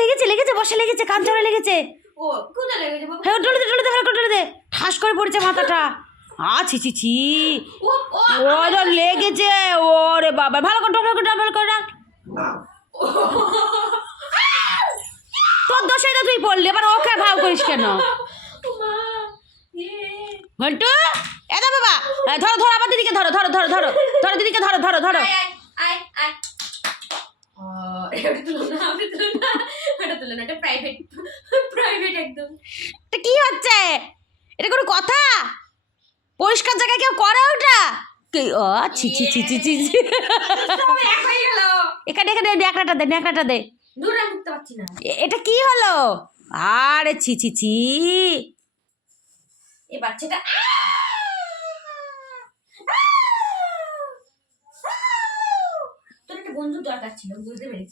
লেগেছে লেগেছে, বসে লেগেছে, কান চড়ে লেগেছে। ও কোথায় লেগেছে বাবা? হ্যাঁ ডলে দে ভালো করে ডলে দে। ঠাস করে পড়েছে মাথাটা। ছি ছি ছি, ও ও তো লেগেছে। ওরে বাবা, ভালো করে ডবল করে ডাল। তোর দোষে তো তুই পড়লি, এবার ওকে ভাও করিস কেন? মা ঘন্টু, এদা বাবা, ধরো আমার দিদিকে, ধরো দিদিকে, ধরো। আয় এটা তুলো না, এটা প্রাইভেট একদম। এটা কি হচ্ছে? এটা কোনো কথা? পরিষ্কার জায়গায় কেউ করে ওটা? ছি। সব এক হয়ে গেল। এখানে ন্যাকড়াটা দে। দূরে মুখতে পারছি না। এটা কি হলো? আরে ছি। এই বাচ্চাটা তোর একটা বন্ধু দরকার ছিল, বুঝতে পেরেছি।